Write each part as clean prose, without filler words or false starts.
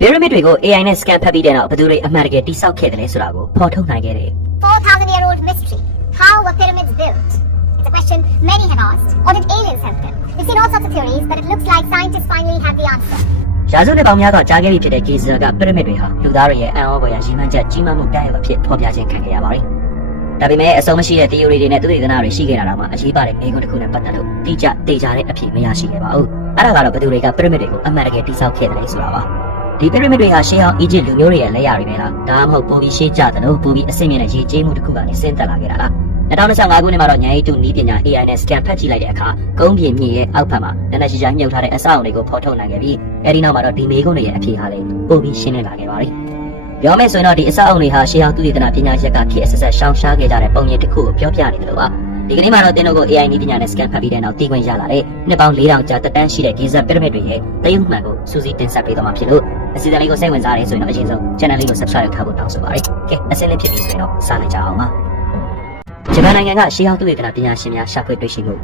pyramid တွေကို AI နဲ့ scan ဖတ်ပြီးတဲ့နောက်ဘယ်သူတွေအမှန်တကယ်တိစောက်ခဲ့တယ်လဲဆိုတာကိုဖော်ထုတ်နိုင်ခဲ့တယ် 4,000-year-old mystery. How were pyramids built? It's a question many have asked. Or did aliens help them? We've seen all sorts of theories, but it looks like scientists finally have the answer. ရာစုနှစ်ပေါင်းများစွာကြာခဲ့ပြီဖြစ်တဲ့ Giza က pyramid တွေဟာလူသားတွေရဲ့အံ့ဩဖွယ်ရာရည်မှန်းချက်ကြီးမားမှုပြရအဖြစ်ဖော်ပြခြင်းခံခဲ့ရပါတယ်။ဒါပေမဲ့အဆုံးမရှိတဲ့ theory တွေနဲ့သုတေသနတွေရှိခဲ့တာတော့မှအရေးပါတဲ့မိကွန်းတစ်ခုနဲ့ပတ်သက်လို့တိကျသေချာတဲ့အဖြစ်မရရှိခဲ့ပါဘူး။အဲ့ဒါကတော့ဘယ်သူတွေက pyramid တွေကိုအမှန်တကယ်တိစောက်ခဲ့တယ်လဲဆိုတာပါ။ဒီ pyramid တွေဟာရှေးဟောင်း Egypt လူမျိုးတွေရဲ့လက်ရာတွေပဲလား။ဒါမှမဟုတ်ပိုပြီးရှေးကျတဲ့လို့ပိုပြီးအဆင့်မြင့်တဲ့ရည်ကြီးမှုတစ်ခုကနေဆင်းသက်လာခဲ့တာလား။2025ခုနှစ်မှာတော့ဉာဏ်ရည်တုနည်းပညာ AI နဲ့ scan ဖတ်ကြည့်လိုက်တဲ့အခါကုန်းပြင်မြင့်ရဲ့အောက်ဘက်မှာနက်နက်ရှိရှိမြုပ်ထားတဲ့အဆောက်အအုံတွေကိုဖော်ထုတ်နိုင်ခဲ့ပြီးအဲဒီနောက်မှာတော့ဒီမေကုန်းတွေရဲ့အဖြေဟာလည်းပိုပြီးရှင်းလင်းလာခဲ့ပါတယ်။ပြောမယ်ဆိုရင်တော့ဒီအဆောက်အအုံတွေဟာရှေးဟောင်းသုတေသနပညာရက်ကခေတ်အဆက်ဆက်ရှောင်ရှားခဲ့ကြတဲ့ပုံရိပ်တစ်ခုကိုပြောပြနေတယ်လို့ပါ။ဒီကနေ့မှာတော့သင်တို့ကို AI နည်းပညာနဲ့ scan ဖတ်ပြီးတဲ့နောက်သိခွင့်ရလာတဲ့နှစ်ပေါင်း4000ကြာတက်တန်းရှိတဲ့ Giza pyramid တွေရဲ့တရုပ်မှန်ကိုစူးစီးတင်ဆက်ပေးသွားမှာဖြစ်လို့အစီအစဉ်လေးကိုစိတ်ဝင်စားတယ်ဆိုရင်တော့အရင်ဆုံး channel လေးကို subscribe လုပ်ထားဖို့တောင်းဆိုပါတယ်။ကဲအစင်းလေးဖြစ်ပြီဆိုရင်တော့စနိုင်ကြအောင်ပါ။ဂျပန်နိုင်ငံကရှေးဟောင်းသုတေသနပညာရှင်များရှာဖွေတွေ့ရှိမှု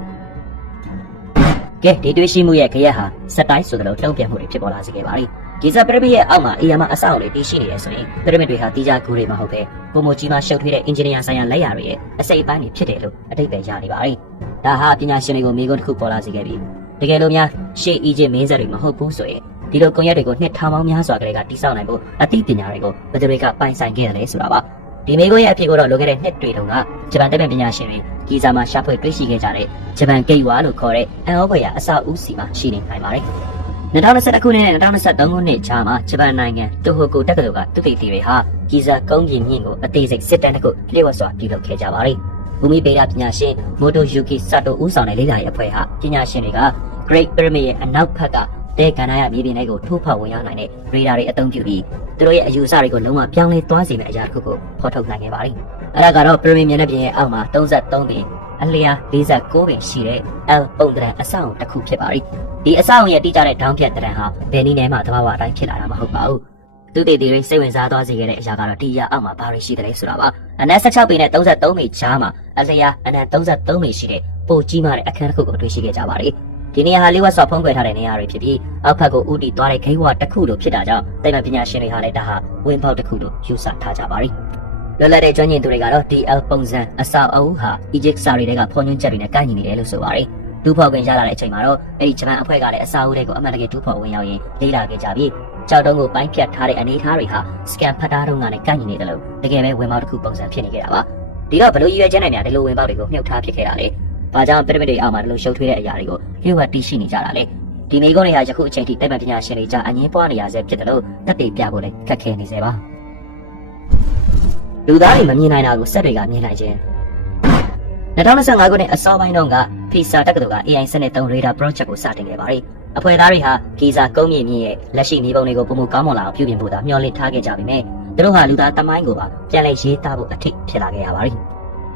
ကဲဒီတွေ့ရှိမှုရဲ့ခရက်ဟာစက်တိုင်းဆိုသလိုတုံ့ပြန်မှုတွေဖြစ်ပေါ်လာစေခဲ့ပါလိမ့်။ Giza pyramid ရဲ့အောက်မှာအရာမအဆောက်အအုံတွေတည်ရှိနေရဆိုရင် pyramid တွေဟာတိကျကူတွေမဟုတ်ပဲပုံမကြီးမှရှုပ်ထွေးတဲ့ engineer ဆိုင်ရာလက်ရာတွေရဲ့အစိတ်အပိုင်းတွေဖြစ်တယ်လို့အတိတ်ပဲရနေပါလိမ့်။ဒါဟာပညာရှင်တွေကိုမိကုန်းတစ်ခုပေါ်လာစေခဲ့ပြီးတကယ်လို့များရှေး Egypt မင်းဆက်တွေမဟုတ်ဘူးဆိုရင်ဒီလိုကွန်ရက်တွေကိုနှစ်ထောင်ပေါင်းများစွာကလေးကတိစောက်နိုင်ဖို့အသိပညာတွေကိုဘယ်သူတွေကပိုင်ဆိုင်ခဲ့တယ်လဲဆိုတာပါ။ဒီမေကွန်းရဲ့အဖြစ်ကိုတော့လွန်ခဲ့တဲ့နှစ်တွေတုန်းကဂျပန်တပ်ပညာရှင်တွေဂီဇာမှာရှာဖွေတွေ့ရှိခဲ့ကြတဲ့ဂျပန်ဂိတ်ဝါလို့ခေါ်တဲ့အန်ဩဖွယ်ရာအဆောက်အဦစီမှာရှိနေနိုင်ပါတယ်။2021ခုနှစ်နဲ့2023ခုနှစ်ကြားမှာဂျပန်နိုင်ငံတိုဟိုကိုတက္ကသိုလ်ကသုတေသီတွေဟာဂီဇာကုန်းပြင်မြင့်ကိုအသေးစိတ်စစ်တမ်းတစ်ခုလျှို့ဝှက်စွာပြုလုပ်ခဲ့ကြပါတယ်။ဘူမိဗေဒပညာရှင်မိုတိုယူကီဆတ်တိုဦးဆောင်တဲ့လေ့လာရေးအဖွဲ့ဟာပညာရှင်တွေက Great Pyramid ရဲ့အနောက်ဘက်ကတဲ့ကဏ္ဍရမြေပြင်တွေကိုထိုးဖောက်ဝင်ရောက်နိုင်တဲ့ရေဒါတွေအသုံးပြုပြီးသူတို့ရဲ့အယူအဆတွေကိုလုံးဝပြောင်းလဲသွားစေမယ့်အရာတစ်ခုကိုဖော်ထုတ်နိုင်ခဲ့ပါတယ်။အဲဒါကတော့ pyramid မျက်နှာပြင်ရဲ့အောက်မှာ33ပင်အလျား49ပင်ရှိတဲ့ L ပုံသဏ္ဍာန်အဆောက်အုံတစ်ခုဖြစ်ပါတယ်။ဒီအဆောက်အုံရဲ့တိကျတဲ့ဒေါင်းဖြတ်သဏ္ဍာန်ဟာဘယ်နည်းနဲ့မှသဘာဝအတိုင်းဖြစ်လာတာမဟုတ်ပါဘူး။သူတေတီတွေစိတ်ဝင်စားသွားစေခဲ့တဲ့အရာကတော့ဒီအရာအောက်မှာဘာတွေရှိတယ်လဲဆိုတာပါ။အနက်16ပင်နဲ့33ပင်ကြားမှာအလျားအနက်33ပင်ရှိတဲ့ပိုကြီးမားတဲ့အခန်းတစ်ခုကိုတွေ့ရှိခဲ့ကြပါတယ်။ဒီနေရာဟာလေးဝက်စွာဖုံးကွယ်ထားတဲ့နေရာတွေဖြစ်ပြီးအောက်ဘက်ကိုဥတီသွားတဲ့ခိဝါတစ်ခုလိုဖြစ်တာကြောင့်သိပ္ပံပညာရှင်တွေဟာလည်းဒါဟာဝင်းပေါက်တစ်ခုလိုယူဆထားကြပါလိမ့်လွတ်လပ်တဲ့ကျွမ်းကျင်သူတွေကတော့ DL ပုံစံအဆောက်အဦဟာ Egypt စာရီတွေကဖော်ညွှန်းချက်တွေနဲ့ကိုက်ညီနေတယ်လို့ဆိုပါတယ်ဒူးဖော်ဝင်ရလာတဲ့အချိန်မှာတော့အဲဒီဂျပန်အဖွဲ့ကလည်းအဆောက်အဦတွေကိုအမှန်တကယ်ဒူးဖော်ဝင်ရောက်ရင်လေ့လာခဲ့ကြပြီးကြောက်တုံးကိုပိုင်းဖြတ်ထားတဲ့အနေအထားတွေဟာ scan ဖတ်တာတုန်းကလည်းကိုက်ညီနေတယ်လို့တကယ်ပဲဝင်ပေါက်တစ်ခုပုံစံဖြစ်နေခဲ့တာပါဒီတော့ဘလို့ရည်ရွယ်ချက်နဲ့များဒီလိုဝင်ပေါက်တွေကိုမြုပ်ထားဖြစ်ခဲ့တာလေဘာကြောင့် pyramid တွေအောက်မှာဒီလိုရှုပ်ထွေးတဲ့အရာတွေကိုလျှို့ဝှက်တည်ရှိနေကြတာလဲဒီမိကုန်းတွေဟာယခုအချိန်ထိသိပ္ပံပညာရှင်တွေကြားအငြင်းပွားနေရဆဲဖြစ်တယ်လို့သက်သေပြဖို့လည်းခက်ခဲနေစေပါလူသားတွေမမြင်နိုင်တာကိုစက်တွေကမြင်နိုင်ခြင်း2025ခုနှစ်အစောပိုင်းတုန်းက PISA တက္ကသိုလ်က AI စနစ်3 radar project ကိုစတင်ခဲ့ပါတယ်အဖွဲ့သားတွေဟာ Giza ကုန်းမြင့်မြင့်ရဲ့လက်ရှိနေပုံတွေကိုပုံမကောင်းမွန်လာအောင်ပြုပြင်ဖို့သာမျှော်လင့်ထားခဲ့ကြပေမဲ့သူတို့ဟာလူသားတမိုင်းကိုပါပြန်လည်ရေးသားဖို့အထိဖြစ်လာခဲ့ရပါတယ်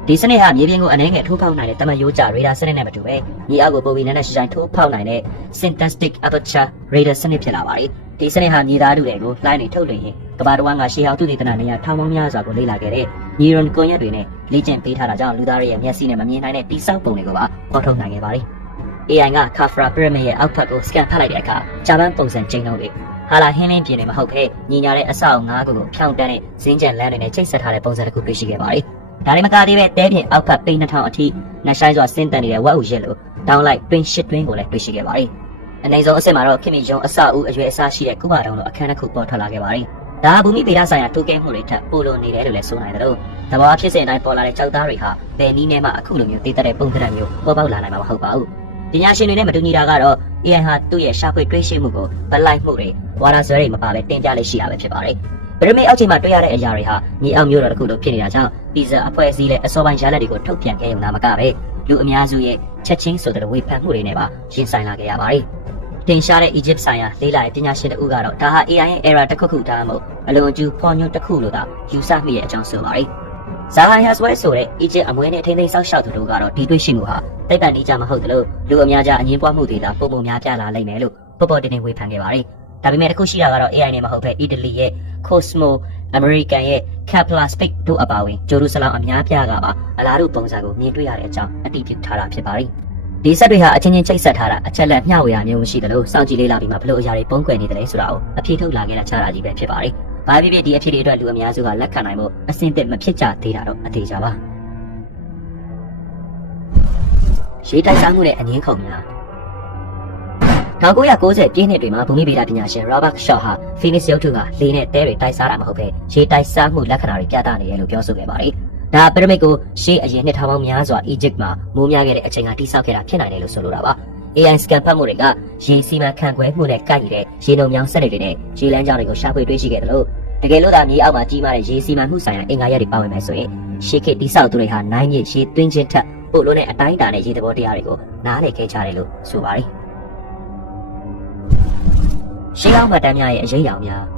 ဒီစနစ်ဟာမြေပြင်ကိုအနှဲငယ်ထိုးဖောက်နိုင်တဲ့တမန်ရိုးကျရေဒါစနစ်နဲ့မတူပဲမြေအောက်ကိုပိုပြီးနက်နက်ရှိရှိထိုးဖောက်နိုင်တဲ့ synthetic aperture radar စနစ်ဖြစ်လာပါတယ်။ဒီစနစ်ဟာမြေသားထုတွေကိုလှိုင်းတွေထုတ်လွှင့်ရင်ကမ္ဘာတစ်ဝန်းကရှေးဟောင်းသုတေသနနေရာထောင်ပေါင်းများစွာကိုလေ့လာခဲ့တဲ့ neuron ကွန်ရက်တွေနဲ့လေ့ကျင့်ပေးထားတာကြောင့်လူသားတွေရဲ့မျက်စိနဲ့မမြင်နိုင်တဲ့တိစောက်ပုံတွေကိုပါဖော်ထုတ်နိုင်ခဲ့ပါတယ်။ AI က Khafra pyramid ရဲ့အောက်ဘက်ကို scan ဖတ်လိုက်တဲ့အခါဂျပန်ပုံစံကျင်းလုံးတွေဟာလာဟင်းလင်းပြင်းနေမဟုတ်ဘဲညီညာတဲ့အဆောက်၅ခုကိုဖြောင်းတန်းတဲ့ဇင်းကြံလမ်းတွေနဲ့ချိတ်ဆက်ထားတဲ့ပုံစံတစ်ခုတွေ့ရှိခဲ့ပါတယ်။ဒါတွေမကသေးပဲတဲပြင်အောက်ဘက်ပိန်2000အထိနှဆိုင်စွာဆင်းတန်နေတဲ့ဝက်ဥရက်လို့တောင်းလိုက်တွင်းရှစ်တွင်းကိုလည်းတွေ့ရှိခဲ့ပါတယ်။အနိုင်ဆုံးအစ်စ်မှာတော့ခင်မီယုံအဆောက်အဦအရွယ်အစားရှိတဲ့ကုမာတုံးလိုအခန်းတစ်ခုပေါ်ထွက်လာခဲ့ပါတယ်။ဒါဘူမိဗေဒဆိုင်ရာတိုးကဲမှုတွေထပ်ပိုလို့နေတယ်လို့လည်းဆိုနိုင်တယ်လို့သဘောဖြစ်စဉ်အတိုင်းပေါ်လာတဲ့ကြောက်သားတွေဟာဘယ်နည်းနဲ့မှအခုလိုမျိုးတည်တဲ့ပုံသဏ္ဍာန်မျိုးပေါ်ပေါက်လာနိုင်မှာမဟုတ်ပါဘူး။ပညာရှင်တွေနဲ့မတူညီတာကတော့ AI ဟာသူ့ရဲ့ရှာဖွေတွေးရှိမှုကိုဗလိုက်မှုတွေဝါဒဆွဲတွေမပါဘဲတင်ပြလေးရှိတာပဲဖြစ်ပါတယ်။pyramid အောက်ခြေမှာတွေ့ရတဲ့အရာတွေဟာမြေအောက်မျိုးတော်တစ်ခုလိုဖြစ်နေတာကြောင့် PISA အဖွဲ့အစည်းရဲ့အစောပိုင်းရလဒ်တွေကိုထုတ်ပြန်ခဲ့ရုံသာမကပဲလူအများစုရဲ့ချက်ချင်းဆိုတဲ့ဝေဖန်မှုတွေနဲ့ပါရင်ဆိုင်လာခဲ့ရပါတယ်။တင်ရှားတဲ့ Egypt ဆိုင်ရာလေးလာတဲ့ပညာရှင်တဦးကတော့ဒါဟာ AI ရဲ့ error တစ်ခုခုဒါမှမဟုတ်အလွန်အကျူးဖော်ညွှန်းတစ်ခုလို့သာယူဆမိတဲ့အကြောင်းဆိုပါတယ်။ Zaha Hadid ဆိုတဲ့ Egypt အမွေးနဲ့ထိန်းသိမ်းဆောက်ရှောက်သူတို့ကတော့ဒီတွေ့ရှိမှုဟာတိတ်တန်ကြီးကြမဟုတ်တယ်လို့လူအများကြားအငြင်းပွားမှုတွေသာပုံများပြလာလိမ့်မယ်လို့ပေါ်ပေါ်တင်တင်ဝေဖန်ခဲ့ပါတယ်။ဒါပေမဲ့တစ်ခုရှိတာကတော့ AI နဲ့မဟုတ်ဘဲ Italy ရဲ့ Cosmo American ရဲ့ Kepler Space တို့အပါအဝင်ဂျေရုဆလမ်အများပြားကပါအလားတူပုံစံကိုမြင်တွေ့ရတဲ့အကြောင်းအတည်ပြုထားတာဖြစ်ပါတယ်။ ဒီဆက်တွေဟာအချင်းချင်းချိတ်ဆက်ထားတာအချက်လက်မျှဝေရမျိုးမရှိသလိုစောင့်ကြည့်လေးလာပြီးမှဘလို့အရာတွေပုံကွယ်နေတယ်လဲဆိုတာကိုအဖြေထုတ်လာခဲ့တာချတာကြီးပဲဖြစ်ပါတယ်။ဘာဖြစ်ဖြစ်ဒီအဖြေတွေအတွက်လူအများစုကလက်ခံနိုင်ဖို့အဆင့်သစ်မဖြစ်ကြသေးတာတော့အသေးချပါ။ရေးတိုက်စားမှုနဲ့အငင်းခုန်များ1990ပြည့်နှစ်တွေမှာဘူမိဗေဒပညာရှင် Robert Shaw ဟာ Phoenix ရုပ်ထုကလေနဲ့တဲတွေတိုက်စားတာမဟုတ်ပဲရေးတိုက်စားမှုလက္ခဏာတွေပြသနေတယ်လို့ပြောဆိုခဲ့ပါတယ်။ဒါပရမစ်ကိုရှေးအရင်နှစ်ထောင်ပေါင်းများစွာ Egypt မှာမိုးများခဲ့တဲ့အချိန်ကတိစောက်ခဲ့တာဖြစ်နိုင်တယ်လို့ဆိုလိုတာပါ။ AI scan ဖတ်မှုတွေကရေစီမံခန့်ခွဲမှုနဲ့ကိုက်ညီတဲ့ရေနုံမြောင်းစက်တွေနဲ့ရေလမ်းကြောင်းတွေကိုရှာဖွေတွေ့ရှိခဲ့တယ်လို့တကယ်လို့သာမြေအောက်မှာကြီးမားတဲ့ရေစီမံမှုဆိုင်ရာအင်္ဂါရပ်တွေပါဝင်မယ်ဆိုရင်ရှေးခေတ်တိစောက်သူတွေဟာနိုင်မြေရေသွင်းခြင်းထက်ပိုလို့နဲ့အတိုင်းအတာနဲ့ရေသဘောတရားတွေကိုနားလည်ခဲ့ကြတယ်လို့ဆိုပါတယ်။ရှေးဟောင်းမှတ်တမ်းများရဲ့အရေးအယောင်မျာ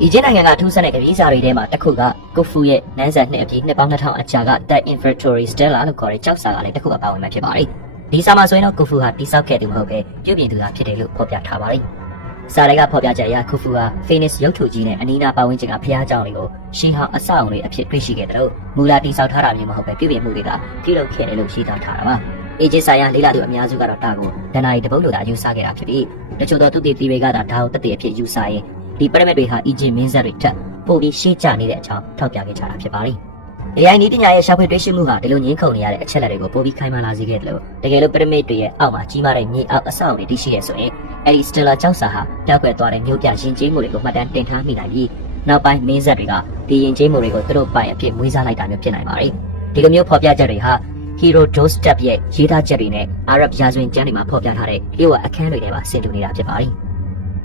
းအီဂျစ်နိုင်ငံကထူးဆန်းတဲ့ကလေးစားတွေထဲမှာတစ်ခုကကုဖူရဲ့နန်းဆန်နှစ်အပြည့်နှစ်ပေါင်း2000အကြာက The Inventory Stella လို့ခေါ်တဲ့ကျောက်စာကလည်းတစ်ခုအပါဝင်မှာဖြစ်ပါတယ်။ဒီစာမှာဆိုရင်တော့ကုဖူဟာတိစောက်ခဲ့သူမဟုတ်ပဲပြုပြင်သူသာဖြစ်တယ်လို့ဖော်ပြထားပါတယ်။စာတွေကဖော်ပြချက်အရကုဖူဟာ Phoenix ရုပ်ထုကြီးနဲ့အနီးနားပတ်ဝန်းကျင်ကဖျားကြောင်တွေကိုရှေးဟောင်းအဆောက်အအုံတွေအဖြစ်တွေ့ရှိခဲ့တယ်လို့မူလတိစောက်ထားတာမျိုးမဟုတ်ပဲပြုပြင်မှုတွေကပြုလုပ်ခဲ့တယ်လို့ရှင်းထားတာပါ။အီဂျစ်ဆိုင်ရာလေးလာသူအများစုကတော့တာကိုဒဏ္ဍာရီတပုတ်လိုသာယူဆခဲ့တာဖြစ်ပြီးတချို့သောသူတည်တွေကဒါကိုတသက်အဖြစ်ယူဆရင်ဒီပရမစ်တွေဟာအီဂျစ်မင်းဆက်တွေထက်ပိုပြီးရှေ့ကျနေတဲ့အကြောင်းထောက်ပြခဲ့ကြတာဖြစ်ပါတယ်။ AI နည်းပညာရဲ့ရှာဖွေတွေ့ရှိမှုဟာဒီလိုငင်းခုန်နေရတဲ့အချက်လက်တွေကိုပိုပြီးခိုင်မာလာစေခဲ့တယ်လို့တကယ်လို့ပရမစ်တွေရဲ့အောက်မှာကြီးမားတဲ့မြေအောက်အဆောက်အအုံတွေတည်ရှိရဆိုရင်အဲဒီ Stella ကျောက်စာဟာပျောက်ကွယ်သွားတဲ့မြို့ပြယဉ်ကျေးမှုတွေကိုမှတ်တမ်းတင်ထားမိနိုင်ပြီးနောက်ပိုင်းမင်းဆက်တွေကဒီယဉ်ကျေးမှုတွေကိုသူတို့ပိုင်အဖြစ်မွေးစားလိုက်တာမျိုးဖြစ်နိုင်ပါတယ်။ဒီလိုမျိုးဖော်ပြချက်တွေဟာHerodotus ရဲ့ရေးသားချက်တွေနဲ့အာရပ်ရာဇဝင်ကျမ်းတွေမှာဖော်ပြထားတဲ့လျှို့ဝှက်အခန်းတွေထဲမှာဆင်တူနေတာဖြစ်ပါတယ်။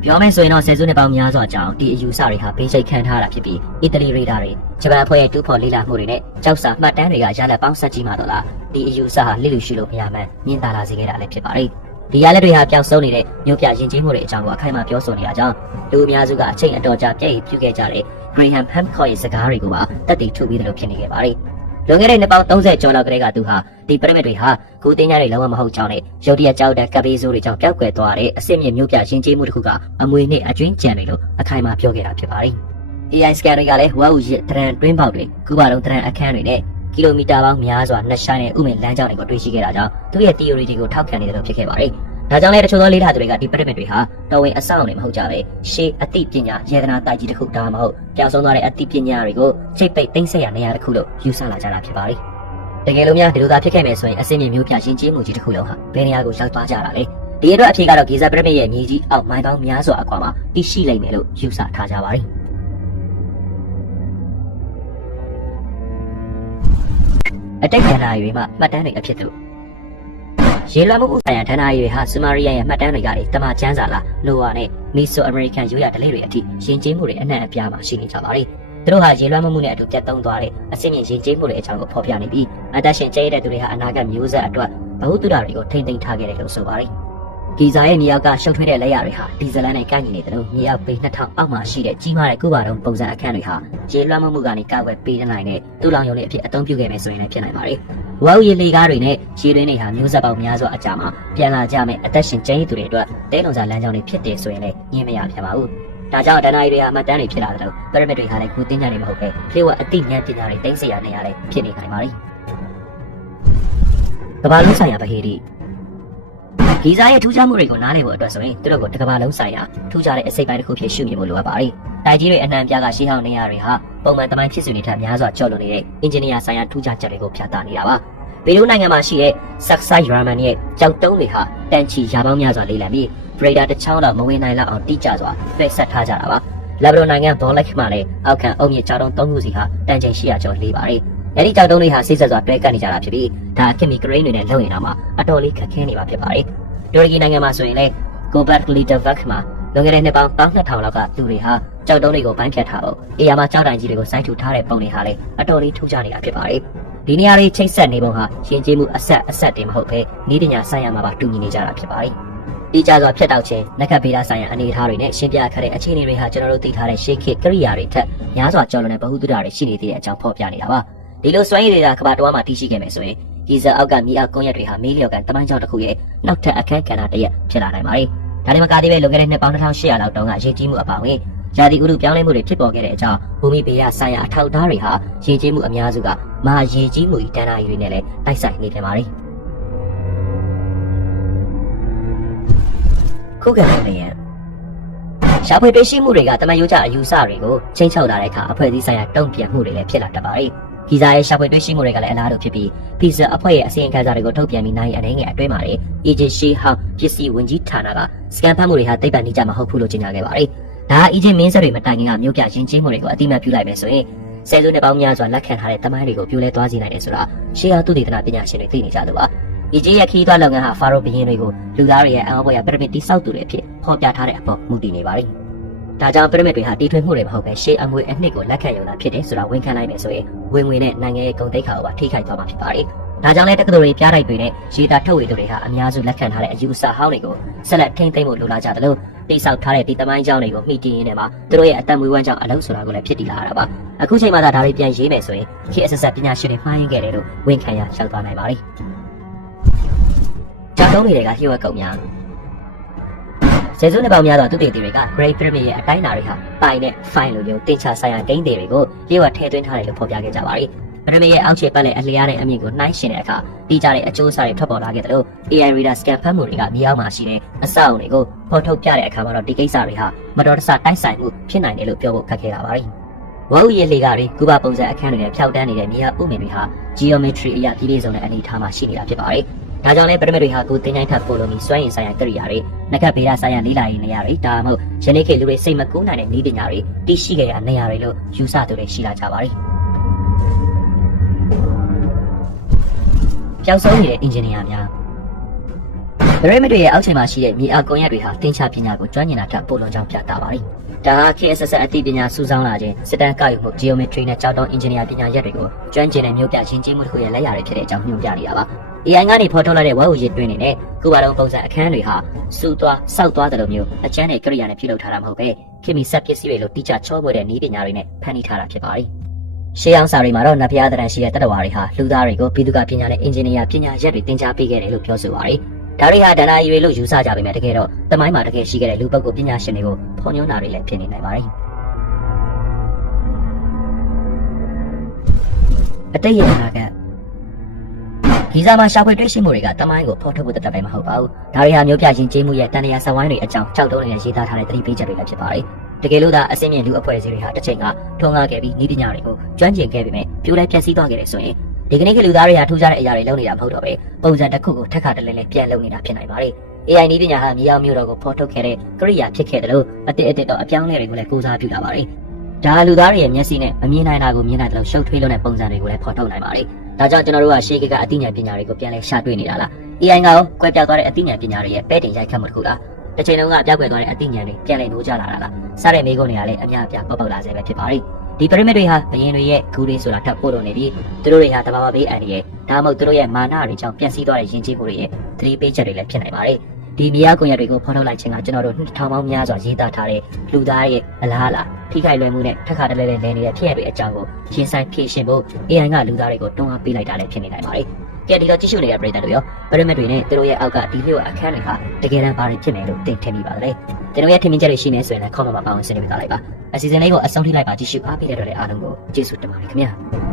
ပြောမယ်ဆိုရင်တော့ဆယ်စုနှစ်ပေါင်းများစွာကြာအောင်ဒီအယူဆတွေဟာဘေးချိတ်ခံထားတာဖြစ်ပြီးအီတလီရေဒါတွေဂျပန်အဖွဲ့ရဲ့တူးဖော်လေ့လာမှုတွေနဲ့ကျောက်စာမှတ်တမ်းတွေကရလက်ပေါင်းဆက်ကြီးမှတော့လားဒီအယူဆဟာလိလူရှိလို့မရမှန်းမြင်သာလာစေခဲ့တာလည်းဖြစ်ပါတယ်။ဒီရလက်တွေဟာပျောက်ဆုံးနေတဲ့မြို့ပြယဉ်ကျေးမှုတွေအကြောင်းကိုအခိုင်အမာပြောဆိုနေတာကြောင့်လူအများစုကအချိန်အတော်ကြာပြည့်ရည်ပြုခဲ့ကြတဲ့ Graham Hancock ရဲ့စကားတွေကိုပါတက်တည်ထုတ်ပြီးတယ်လို့ဖြစ်နေခဲ့ပါတယ်။လွန်ခဲ့တဲ့နှစ်ပေါင်း30ကျော်လောက်ကတည်းကသူဟာဒီပရမစ်တွေဟာဂူတင်ညာတွေလုံးဝမဟုတ်ကြောင်းနဲ့ရုတ်တရက်ကြောက်တဲ့ကပ်ဘေးဆိုးတွေကြောင့်ပျောက်ကွယ်သွားတဲ့အစ်စ်မြင့်မျိုးပြယဉ်ကျေးမှုတစ်ခုကအမွေနဲ့အကျွင်းကြံတွေလို့အခိုင်အမာပြောခဲ့တာဖြစ်ပါတယ်။ AI scan တွေကလည်းဝါဝူရတရန်တွင်းပေါက်တွေကုဘာလုံးတရန်အခန်းတွေနဲ့ကီလိုမီတာပေါင်းများစွာနှက်ဆိုင်တဲ့ဥမင်လမ်းကြောင်းတွေကိုတွေ့ရှိခဲ့တာကြောင့်သူ့ရဲ့ theory တွေကိုထောက်ခံနေတယ်လို့ဖြစ်ခဲ့ပါတယ်။ဒါကြောင့်လည်းတချို့သောလေ့လာသူတွေကဒီပရမစ်တွေဟာတော်ဝင်အဆောက်အအုံတွေမဟုတ်ကြပဲရှေးအသိပညာယေဒနာတိုက်ကြီးတစ်ခုဒါမှမဟုတ်ပျောက်ဆုံးသွားတဲ့အသိပညာတွေကိုချိတ်ပိတ်သိမ်းဆည်းရနေရာတစ်ခုလို့ယူဆလာကြတာဖြစ်ပါတယ်။တကယ်လို့များဒီလိုသာဖြစ်ခဲ့မယ်ဆိုရင်အစင်းမြင့်မျိုးပြရှင်ကျေးမှုကြီးတစ်ခုလုံးဟာဘယ်နေရာကိုရောက်သွားကြတာလဲဒီအတွက်အဖြေကတော့ဂီဇာပရမစ်ရဲ့မြေကြီးအောက်မိုင်ပေါင်းများစွာအကွာမှာတည်ရှိလိမ့်မယ်လို့ယူဆထားကြပါတယ်အတိတ်ကဏ္ဍတွေမှာမှတ်တမ်းတွေအဖြစ်သူရေလွှမ်းမှုဆိုင်ရာဌာနတွေဟာဆူမာရီယာရဲ့မှတ်တမ်းတွေကနေတမချမ်းစာလာလိုဝါနဲ့မီဆိုအမေရိကန်ရိုးရာဓလေ့တွေအထိရှင်ကျေးမှုတွေအနှံ့အပြားမှာရှိနေကြပါတယ်သူတို့ဟာရေလွှမ်းမှုနဲ့အတူပြတ်သုံးသွားတဲ့အစင်းမြင့်ရင်ကျေးမှုတွေအကြောင်းကိုဖော်ပြနေပြီးအသက်ရှင်ကျဲတဲ့သူတွေဟာအနာဂတ်မျိုးဆက်အတွက်ဘဟုတုတတွေကိုထိမ့်သိမ်းထားခဲ့တယ်လို့ဆိုပါတယ်။ဂီဇာရဲ့မြေအောက်ကရှုပ်ထွေးတဲ့လက်ရတွေဟာဒီဇလန်နဲ့ကိုက်ညီနေတယ်လို့မြေအောက်ပေ2000အောက်မှာရှိတဲ့ကြီးမားတဲ့ကုဘာတုံးပုံစံအခန်းတွေဟာရေလွှမ်းမှုကနေကာကွယ်ပေးနိုင်တဲ့တူလောင်ရုံတွေအဖြစ်အသုံးပြုခဲ့မယ်ဆိုရင်လည်းဖြစ်နိုင်ပါတယ်။ဝါဥရေလေကားတွေနဲ့ရေတွင်းတွေဟာမျိုးဆက်ပေါင်းများစွာအကြာမှာပြန်လာကြမယ်အသက်ရှင်ကျဲသူတွေအတွက်တဲလုံစာလမ်းကြောင်းတွေဖြစ်တယ်ဆိုရင်လည်းညင်မရဖြစ်ပါဘူး။ဒါကြောင့်ဒဏ္ဍာရီတွေဟာမှတ်တမ်းတွေဖြစ်လာတယ်လို့ပရမစ်တွေဟာလည်းကုသင်းညာတွေမဟုတ်ပဲလျှို့ဝှက်အသိဉာဏ်ပညာတွေသိသိရနေရတယ်ဖြစ်နေနိုင်ပါလိမ့်။ကမ္ဘာလုံးဆိုင်ရာဗဟေတိဂီဇာရဲ့ထူးခြားမှုတွေကိုနားလည်ဖို့အတွက်ဆိုရင်သူတို့ကိုတစ်ကမ္ဘာလုံးဆိုင်ရာထူးခြားတဲ့အစိပ်ပိုင်းတစ်ခုဖြစ်ရှုမြင်ဖို့လိုအပ်ပါတယ်။တိုက်ကြီးတွေအနှံပြားကရှေးဟောင်းနေရာတွေဟာပုံမှန်တမိုင်းဖြစ်စဉ်တွေထက်များစွာကျော်လွန်နေတဲ့အင်ဂျင်နီယာဆိုင်ရာထူးခြားချက်တွေကိုပြသနေတာပါ။ပီရူးနိုင်ငံမှာရှိတဲ့ Saksai Raman ရဲ့ကြောက်တုံးတွေဟာတန်ချီရာပေါင်းများစွာလေးလံပြီးဗရေဒါတစ်ချောင်းလောက်မဝင်နိုင်လောက်အောင်တိကျစွာပြည့်ဆက်ထားကြတာပါ။လက်ဘနွန်နိုင်ငံဘောလက်မှာလည်းအောက်ခံအုံမြင့်ကြောက်တုံး၃ခုစီဟာတန်ချိန်800ကျော်လေးပါတယ်။အဲဒီကြောက်တုံးတွေဟာစိတ်ဆက်စွာတွဲကပ်နေကြတာဖြစ်ပြီးဒါခင်မီဂရိန်းတွေနဲ့လုံရင်တော့မှအတော်လေးခက်ခဲနေပါဖြစ်ပါတယ်။တူရကီနိုင်ငံမှာဆိုရင်လည်း Göbekli Tepe မှာလွန်ခဲ့တဲ့နှစ်ပေါင်း12000လောက်ကသူတွေဟာကြောက်တုံးတွေကိုပိုင်းဖြတ်ထားဖို့အေယာမှာကြောက်တိုင်ကြီးတွေကိုစိုက်ထူထားတဲ့ပုံတွေဟာလည်းအတော်လေးထူးခြားနေတာဖြစ်ပါတယ်။ဒီနေရာတွေချိတ်ဆက်နေပုံဟာရှင်ကျေးမှုအဆက်တင်မဟုတ်ပဲဤပညာဆိုင်ရာမှာပါတူညီနေကြတာဖြစ်ပါတယ်။ဒီကြစွာဖြတ်တောက်ခြင်းနက္ခဗေဒဆိုင်ရာအနေအထားတွေနဲ့ရှင်းပြခတဲ့အခြေအနေတွေဟာကျွန်တော်တို့သိထားတဲ့ရှေးခေတ်ကိရိယာတွေထက်များစွာကျော်လွန်တဲ့ဗဟုသုတတွေရှိနေတဲ့အကြောင်းဖော်ပြနေတာပါ။ဒီလိုစွမ်းရည်တွေကကမ္ဘာတော်မှာတည်ရှိခဲ့မယ်ဆိုရင်ဂီဇာအောက်ကမြေအောက်ကွန်ရက်တွေဟာမေးလျော်ကန်တမိုင်းကြောင်တစ်ခုရဲ့နောက်ထပ်အခန်းကဏ္ဍတစ်ရပ်ဖြစ်လာနိုင်ပါတယ်။ဒါနဲ့မကသေးပဲလွန်ခဲ့တဲ့နှစ်ပေါင်း2800လောက်တုန်းကရေကြီးမှုအပါအဝင်ရာသီဥတုပြောင်းလဲမှုတွေဖြစ်ပေါ်ခဲ့တဲ့အကြောင်းဘူမိဗေဒဆိုင်ရာအထောက်အထားတွေဟာရေကြီးမှုအများစုကမဟာရေကြီးမှုဤတန်းတာကြီးတွေနဲ့လည်းတိုက်ဆိုင်နေပြန်ပါတယ်။ ခုခံနေရန်ရှာဖွေတွေ့ရှိမှုတွေကတမန်ရိုးကျအယူဆတွေကိုချိန်ချောက်လာတဲ့အခါအဖွဲ့အစည်းဆိုင်ရာတုံ့ပြန်မှုတွေလည်းဖြစ်လာတတ်ပါတယ်။ဒီစားရဲ့ရှာဖွေတွေ့ရှိမှုတွေကလည်းအလားတူဖြစ်ပြီးဖီဇာအဖွဲ့ရဲ့အစီရင်ခံစာတွေကိုထုတ်ပြန်ပြီးနိုင်အနေငယ်အတွင်းမှာလေအီဂျစ်ရှီဟောင်းပစ္စည်းဝင်ကြီးဌာနကစကန်ဖတ်မှုတွေဟာတိတ်ပတ်နေကြမှာဟုတ်ဘူးလို့ကြေညာခဲ့ပါတယ်။ဒါအီဂျစ်မင်းဆက်တွေမတိုင်ခင်ကမြို့ပြရင်းချင်းမှုတွေကိုအတိအမှတ်ပြုလိုက်မယ်ဆိုရင်ဆယ်စုနှစ်ပေါင်းများစွာလက်ခံထားတဲ့တမိုင်းတွေကိုပြိုလဲသွားစေနိုင်တယ်ဆိုတာရှေးဟောင်းသုတေသနပညာရှင်တွေသိနေကြသူပါ။အီဂျစ်ရဲ့ခီးသွွားလုပ်ငန်းဟာဖာရိုဘီယင်းတွေကိုလူသားတွေရဲ့အံ့ဩဖွယ်ရာပရမစ်တိဆောက်သူတွေအဖြစ်ဖော်ပြထားတဲ့အပေါ်မူတည်နေပါတယ်။ဒါကြောင့်ပရမစ်တွေဟာတီထွင်မှုတွေမဟုတ်ပဲရှေးအမွေအနှစ်ကိုလက်ခံရုံသာဖြစ်တယ်ဆိုတာဝန်ခံလိုက်မယ်ဆိုရင်ဝင်ငွေနဲ့နိုင်ငံရဲ့ဂုဏ်သိက္ခာကိုပါထိခိုက်သွားမှာဖြစ်ပါတယ်။ဒါကြောင့်လည်းတက္ကသိုလ်တွေပြတိုက်တွေနဲ့ရေးသားထုတ်ဝေသူတွေဟာအများစုလက်ခံထားတဲ့အယူအဆဟောင်းတွေကိုဆက်လက်ထိန်းသိမ်းဖို့လိုလားကြတယ်လို့တိဆောက်ထားတဲ့ဒီတမိုင်းကြောင်းတွေကိုမိတီးရင်းနဲ့မှာသူတို့ရဲ့အသက်မွေးဝမ်းကြောင်းအလုပ်ဆိုတာကိုလည်းဖြစ်တည်လာရတာပါ။အခုချိန်မှာဒါတွေပြန်ရေးမယ်ဆိုရင်ခေတ်အဆက်ဆက်ပညာရှင်တွေမှားယွင်းခဲ့တယ်လို့ဝန်ခံရရောက်သွားနိုင်ပါတယ်။ကြောက်တုံးတွေကလျှို့ဝှက်ကုန်များဆယ်စုနှစ်ပေါင်းများစွာသူတေသီတွေက Great Pyramid ရဲ့အတိုင်းအတာတွေဟာပိုင်နဲ့ fine လိုမျိုးတင်ချဆိုင်ရာဂိမ်းတွေကိုလျှို့ဝှက်ထည့်သွင်းထားတယ်လို့ဖော်ပြခဲ့ကြပါတယ်။ Pyramid ရဲ့အောက်ခြေပတ်နဲ့အလျားတဲ့အမြင့်ကိုနှိုင်းယှဉ်တဲ့အခါတိကျတဲ့အကျိုးဆက်တွေထွက်ပေါ်လာခဲ့တယ်လို့ AI Reader Scan ဖတ်မှုတွေကမြေအောက်မှာရှိတဲ့အဆောက်အုံတွေကိုဖော်ထုတ်ပြတဲ့အခါမှာတော့ဒီကိစ္စတွေဟာမတော်တဆတိုက်ဆိုင်မှုဖြစ်နိုင်တယ်လို့ပြောဖို့ခက်ခဲတာပါ။ဝါဥရဲ့လေကတွေကုဘပုံစံအခန်းတွေနဲ့ဖျောက်တန်းနေတဲ့မြေအောက်ဥမင်တွေဟာ geometry အရာပြည့်ပြည့်စုံတဲ့အနေအထားမှာရှိနေတာဖြစ်ပါတယ်။ဒါကြောင့်လည်းပရမစ်တွေဟာကိုတင်းချိုင်းထပ်ပို့လို့ပြီးစွမ်းရည်ဆိုင်ရာကိရိယာတွေနဂတ်ဗေဒဆိုင်ရာလေးလာရေးနေရာတွေဒါမှမဟုတ်ယနေ့ခေတ်လူတွေစိတ်မကူးနိုင်တဲ့နည်းပညာတွေတည်ရှိခဲ့ရနေရာတွေလို့ယူဆသူတွေရှိလာကြပါတယ်။ပျောက်ဆုံးနေတဲ့အင်ဂျင်နီယာများပရမစ်တွေရဲ့အောက်ခြေမှာရှိတဲ့မြေအောက်ကွန်ရက်တွေဟာတင်ချပညာကိုကျွမ်းကျင်တာထက်ပိုလွန်ကြောင်းပြသပါတယ်။ဒါဟာခေတ်အဆက်ဆက်အသိပညာစုဆောင်းလာခြင်းစစ်တမ်းကောက်ယူမှု geometry နဲ့ကြောက်တုံးအင်ဂျင်နီယာပညာရပ်တွေကိုကျွမ်းကျင်တဲ့မျိုးပြချင်းချင်းမှုတစ်ခုရဲ့လက်ရာတွေဖြစ်တဲ့အကြောင်းညွှန်ပြနေတာပါ။ AI ကနေဖော်ထုတ်လိုက်တဲ့ဝက်ဥရစ်တွင်းတွေနဲ့ကုဘာလုံးပုံစံအခန်းတွေဟာစူသွားစောက်သွားတယ်လို့မျိုးအကျန်းနဲ့ကိရိယာနဲ့ပြုလုပ်ထားတာမဟုတ်ပဲခင်မီဆက်ပစ္စည်းတွေလိုတိကျချောပွေတဲ့နည်းပညာတွေနဲ့ဖန်တီးထားတာဖြစ်ပါတယ်။ရှေးအောင်စာတွေမှာတော့နဖျားတရံရှိတဲ့တတဝါတွေဟာလူသားတွေကိုပြည်သူကပညာနဲ့အင်ဂျင်နီယာပညာရပ်တွေသင်ကြားပေးခဲ့တယ်လို့ပြောဆိုပါတယ်။ဒါတွေဟာဒဏ္ဍာရီတွေလို့ယူဆကြပေမဲ့တကယ်တော့တမိုင်းမှာတကယ်ရှိခဲ့တဲ့လူပုဂ္ဂိုလ်ပညာရှင်တွေကိုဖော်ညွှန်းတာတွေလည်းဖြစ်နေနိုင်ပါတယ်။အတိတ်ရဲ့အနာဂတ်ဒီစားမှာရှာဖွေတွေ့ရှိမှုတွေကတမိုင်းကိုဖော်ထုတ်ဖို့တတ်ပဲမဟုတ်ပါဘူး။ဒါတွေဟာမျိုးပြချင်းကျေးမှုရဲ့တန်ရာဆဝိုင်းတွေအကြောင်းကြောက်တုံးနေတဲ့ရေးသားထားတဲ့သတိပေးချက်တွေလည်းဖြစ်ပါတယ်။တကယ်လို့သာအစင်းမြင့်လူအဖွဲ့အစည်းတွေဟာတစ်ချိန်ကထွန်းကားခဲ့ပြီးဤပညာတွေကိုကျွမ်းကျင်ခဲ့ပေမဲ့ပြိုလဲပြည့်စည်သွားခဲ့တယ်ဆိုရင်ဒီကနေ့ကလူသားတွေဟာထူးခြားတဲ့အရာတွေလုပ်နေတာမဟုတ်တော့ပဲပုံစံတစ်ခုကိုထက်ခါတလဲလဲပြန်လုပ်နေတာဖြစ်နိုင်ပါတယ်။ AI နည်းပညာဟာမြေအောင်မျိုးတော်ကိုဖော်ထုတ်ခဲ့တဲ့ကိရိယာဖြစ်ခဲ့တယ်လို့အတစ်တော့အပြောင်းအလဲတွေကိုလည်းကိုးစားပြုလာပါတယ်။ဒါလူသားတွေရဲ့မျက်စိနဲ့မမြင်နိုင်တာကိုမြင်နိုင်တယ်လို့ရှုပ်ထွေးလုံးတဲ့ပုံစံတွေကိုလည်းဖော်ထုတ်နိုင်ပါတယ်။ဒါကြောင့်ကျွန်တော်တို့ကရှေးခေတ်ကအသိဉာဏ်ပညာတွေကိုပြန်လဲရှာတွေ့နေတာလား AI ကရောကွဲပြားသွားတဲ့အသိဉာဏ်ပညာတွေရဲ့ပဲတင်ရိုက်ခတ်မှုတစ်ခုလားတစ်ချိန်လုံးကပြောက်ကွယ်သွားတဲ့အသိဉာဏ်တွေပြန်လဲနိုးကြလာတာလားစတဲ့မိကုန်းတွေကလည်းအများအပြားပေါက်လာစေပဲဖြစ်ပါတယ်ဒီပရမစ်တွေဟာဘယင်းတွေရဲ့ဂူတွေဆိုတာထပ်ပို့လို့နေပြီးသူတို့တွေဟာတဘာဝဘေးအန္တရာယ်ဒါမှမဟုတ်သူတို့ရဲ့မာနတွေကြောင့်ပြန့်စည်းသွားတဲ့ယဉ်ကျေးမှုတွေရဲ့သတိပေးချက်တွေလည်းဖြစ်နိုင်ပါတယ်ဒီမြေကွန်ရက်တွေကိုဖော်ထုတ်လိုက်ခြင်းကကျွန်တော်တို့ထောင်ပေါင်းများစွာရေးသားထားတဲ့လူသားရဲ့အလားအလာထိခိုက်လွယ်မှုနဲ့ထက်ခါတလဲလဲလဲနေတဲ့ဖြစ်ရတဲ့အကြောင်းကိုရှင်းဆိုင်ဖြေရှင်းဖို့ AI ကလူသားတွေကိုတွန်းအားပေးလိုက်တာလည်းဖြစ်နေနိုင်ပါတယ်။ကဲဒီတော့ကြည့်ရှုနေတဲ့ပရိသတ်တို့ရောပရမစ်တွေနဲ့သူတို့ရဲ့အောက်ကဒီလျှို့အခန်းတွေဟာတကယ်တမ်းဘာတွေဖြစ်မယ်လို့သိထင်မိပါသလဲ။ကျွန်တော်ရဲ့ထင်မြင်ချက်တွေရှိနေဆိုရင်လည်း comment မှာပါဝင်ဆွေးနွေးပေးကြလိုက်ပါ။အစီအစဉ်လေးကိုအဆုံးထိလိုက်ပါကြည့်ရှုအားပေးတဲ့အတွက်လည်းအားလုံးကိုကျေးဇူးတင်ပါတယ်ခင်ဗျာ။